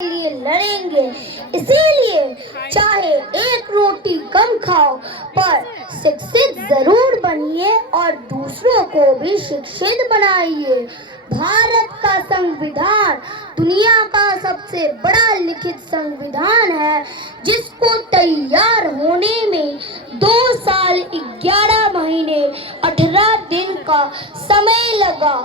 लिए लड़ेंगे। इसीलिए चाहे एक रोटी कम खाओ पर शिक्षित जरूर बनिए और दूसरों को भी शिक्षित बनाइए। भारत का संविधान दुनिया का सबसे बड़ा लिखित संविधान है, जिसको तैयार होने में 2 साल 11 महीने 18 दिन का समय लगा।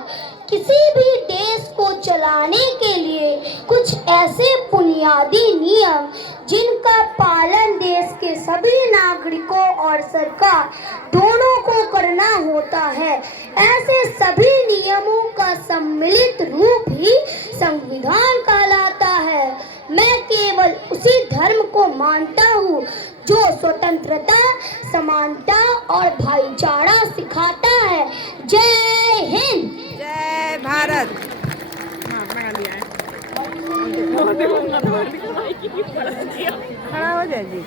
किसी भी देश को चलाने के लिए कुछ ऐसे बुनियादी नियम जिनका पालन देश के सभी नागरिकों और सरकार दोनों को करना होता है। ऐसे सभी नियमों का सम्मिलित रूप ही संविधान कहलाता है। मैं केवल उसी धर्म को मानता हूँ जो स्वतंत्रता, समानता और भाईचारा सिखाता है। जय हिंद। जय भारत। खड़ा हो जाए जी।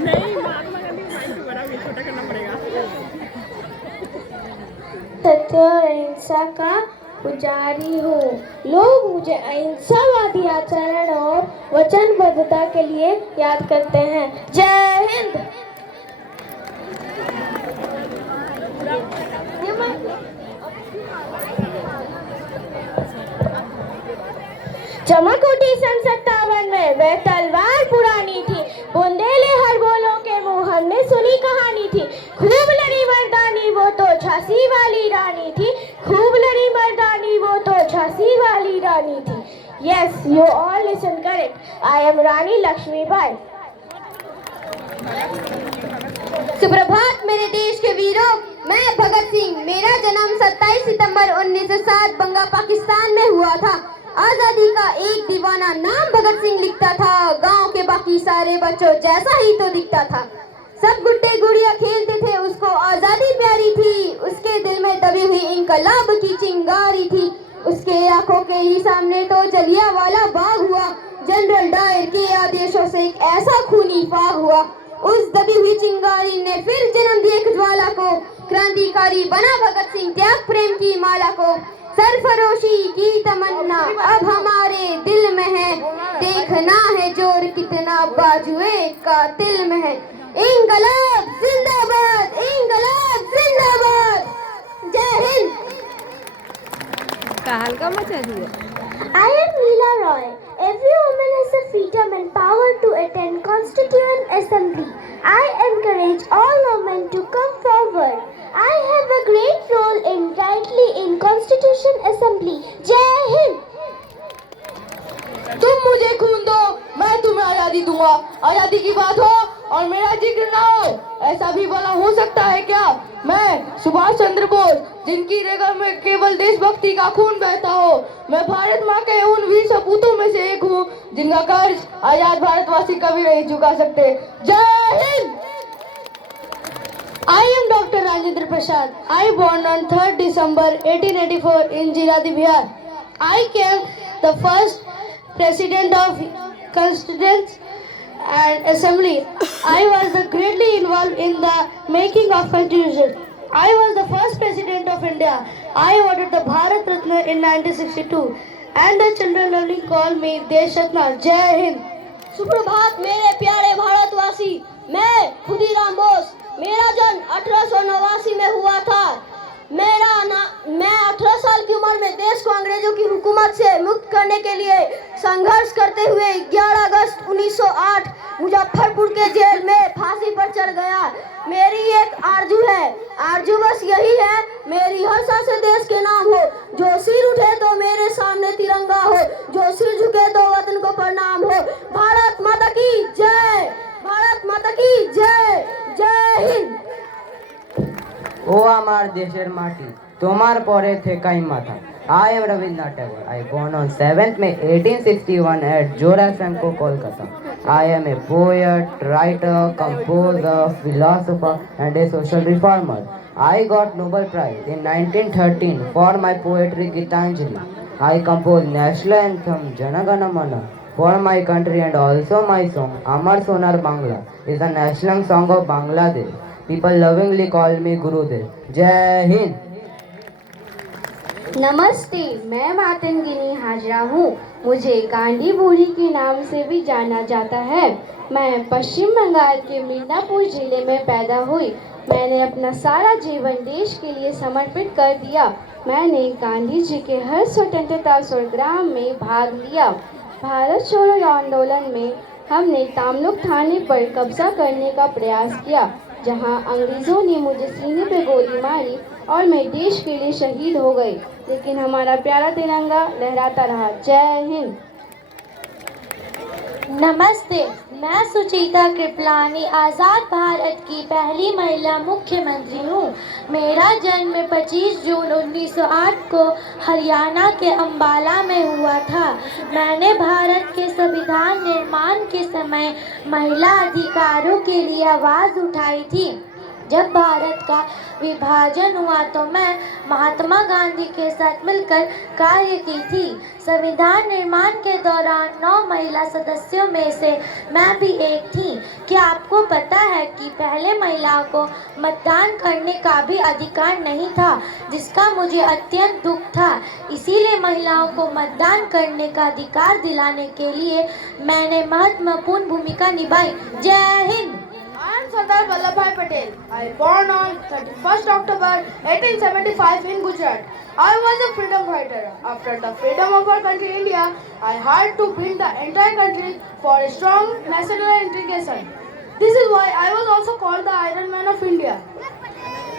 नहीं, महात्मा गांधी माइक बड़ा भी छोटा करना पड़ेगा। सत्य और अहिंसा का पुजारी हूँ। लोग मुझे अहिंसावादी आचरण और वचनबद्धता के लिए याद करते हैं। जय हिंद। जमाकोटी सन 57 में वह तलवार पुरानी थी, बुंदेले हर बोलों के मुंह हमने सुनी कहानी थी। खूब लड़ी मर्दानी वो तो झांसी वाली रानी थी, खूब लड़ी मर्दानी वो तो झांसी वाली रानी थी। Yes, you all listen correct. I am Rani Lakshmibai. सुप्रभात मेरे देश के वीरों, मैं भगत सिंह। मेरा जन्म 27 सितंबर 1907 बंगा पाकिस्तान में हुआ था। आजादी का एक दीवाना नाम भगत सिंह लिखता था, गांव के बाकी सारे बच्चों जैसा ही तो दिखता था। सब गुड्डे गुड़िया खेलते थे, उसको आजादी प्यारी थी। उसके दिल में दबी हुई इनकलाब की चिंगारी थी। उसके आंखों के ही सामने तो जलियांवाला बाग हुआ। जनरल डायर के आदेशों से एक ऐसा खूनी फाग हुआ। उस दबी हुई चिंगारी ने फिर जन्म दिया एक ज्वाला को। क्रांतिकारी बना भगत सिंह त्याग प्रेम की माला को। सरफरोशी की तमन्ना अब हमारे दिल में है, देखना है जोर कितना बाजुए का दिल में है। इंकलाब जिंदाबाद, इंकलाब जिंदाबाद। जय हिंद। हल्का मचा दिया। I am Neela Roy. Every woman has the freedom and power to attend Constituent Assembly. I encourage all women to come forward. I have a great role in rightly in Constitution Assembly. Jai Hind. तुम मुझे खून दो, मैं तुम्हें आजादी दूंगा। आजादी की बात हो और मेरा जिक्र ना हो, ऐसा भी भला हो सकता है क्या? मैं सुभाष चंद्र बोस, जिनकी रगों में केवल देशभक्ति का खून बहता हो। मैं भारत माँ के उन वीर सपूतों में से एक हूँ जिनका कर्ज आजाद भारतवासी कभी नहीं चुका सकते। जय Hind. I am Dr. Rajendra Prasad. I born on 3rd December 1884 in Jiradi, Bihar. I came the first president of Constituent and Assembly. I was greatly involved in the making of Constitution. I was the first president of India. I awarded the Bharat Ratna in 1962, and the children only call me Desh Ratna. Jai Hind. सुप्रभात मेरे प्यारे भारतवासी, मैं खुदीराम बोस। मेरा जन्म 1889 में हुआ था। मैं 18 साल की उम्र में देश को अंग्रेजों की हुकूमत से मुक्त करने के लिए संघर्ष करते हुए 11 अगस्त 1908 मुजफ्फरपुर के जेल में फांसी पर चढ़ गया। मेरी एक आरजू है, आरजू बस यही है, मेरी हर सांसें देश के नाम हो। जो सिर उठे तो मेरे सामने तिरंगा हो, जो सिर झुके तो वतन को प्रणाम हो। भारत माता की जय, भारत माता की जय। जय हिंद। ও আমার দেশের মাটি, তোমার পরে থেকাই মাথা। I am Rabindranath Tagore. I born on 7th May 1861 at Jorasanko, Kolkata. I am a poet, writer, composer, philosopher and a social reformer. I got Nobel Prize in 1913 for my poetry Gitanjali. I composed national anthem Jana Gana Mana for my country, and also my song Amar Sonar Bangla is the national song of Bangladesh. People lovingly call me Gurudev. Jai Hind. नमस्ते, मैं मातंगिनी हाजरा हूँ। मुझे गांधी बूढ़ी के नाम से भी जाना जाता है। मैं पश्चिम बंगाल के मिदनापुर जिले में पैदा हुई। मैंने अपना सारा जीवन देश के लिए समर्पित कर दिया। मैंने गांधी जी के हर स्वतंत्रता संग्राम में भाग लिया। भारत छोड़ो आंदोलन में हमने तामलुक थाने पर कब्जा करने का प्रयास किया, जहां अंग्रेजों ने मुझे सीने पे गोली मारी और मैं देश के लिए शहीद हो गई, लेकिन हमारा प्यारा तिरंगा लहराता रहा। जय हिंद। नमस्ते, मैं सुचिता कृपलानी आज़ाद भारत की पहली महिला मुख्यमंत्री हूँ। मेरा जन्म 25 जून 1908 को हरियाणा के अंबाला में हुआ था। मैंने भारत के संविधान निर्माण के समय महिला अधिकारों के लिए आवाज़ उठाई थी। जब भारत का विभाजन हुआ तो मैं महात्मा गांधी के साथ मिलकर कार्य की थी। संविधान निर्माण के दौरान 9 महिला सदस्यों में से मैं भी एक थी। क्या आपको पता है कि पहले महिलाओं को मतदान करने का भी अधिकार नहीं था, जिसका मुझे अत्यंत दुख था। इसीलिए महिलाओं को मतदान करने का अधिकार दिलाने के लिए मैंने महत्वपूर्ण भूमिका निभाई। जय Hind. I am Sardar Vallabhbhai Patel. I born on 31st October 1875 in Gujarat. I was a freedom fighter. After the freedom of our country India, I had to build the entire country for a strong national integration. This is why I was also called the Iron Man of India.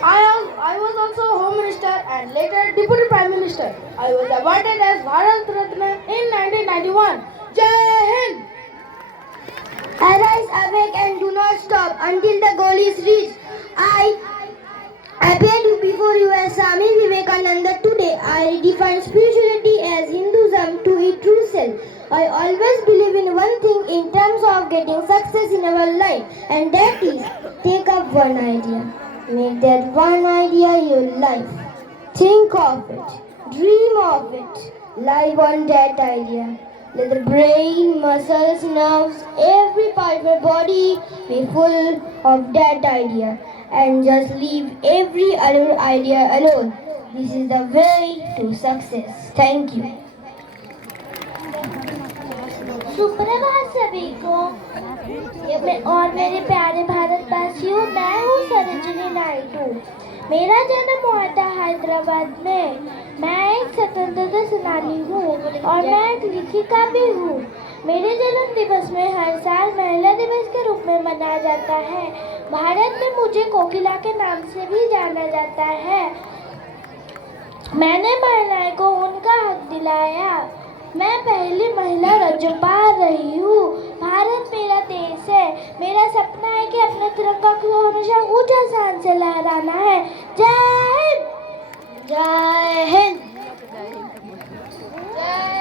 I was also Home Minister and later Deputy Prime Minister. I was awarded as Bharat Ratna in 1991. Jai Hind! Arise, awake, and do not stop until the goal is reached. I appear before you as Swami Vivekananda today. I define spirituality as Hinduism to its true self. I always believe in one thing in terms of getting success in our life, and that is take up one idea. Make that one idea your life. Think of it, dream of it, live on that idea. Let the brain, muscles, nerves, every part of your body be full of that idea, and just leave every other idea alone. This is the way to success. Thank you. सुप्रभात सभी को और मेरे प्यारे भारतवासियों, मैं हूँ सरोजिनी नायडू। मेरा जन्म हुआ था हैदराबाद में। मैं एक स्वतंत्रता सेनानी हूँ और मैं एक लेखिका भी हूँ। मेरे जन्म दिवस में हर साल महिला दिवस के रूप में मनाया जाता है। भारत में मुझे कोकिला के नाम से भी जाना जाता है। मैंने महिलाओं को उनका हक दिलाया। मैं पहली महिला राज्यपाल रही हूँ। भारत मेरा देश है। मेरा सपना है कि अपने तिरंगा को हमेशा ऊंचा शान से लहराना है। जय हिंद। जय हिंद। जय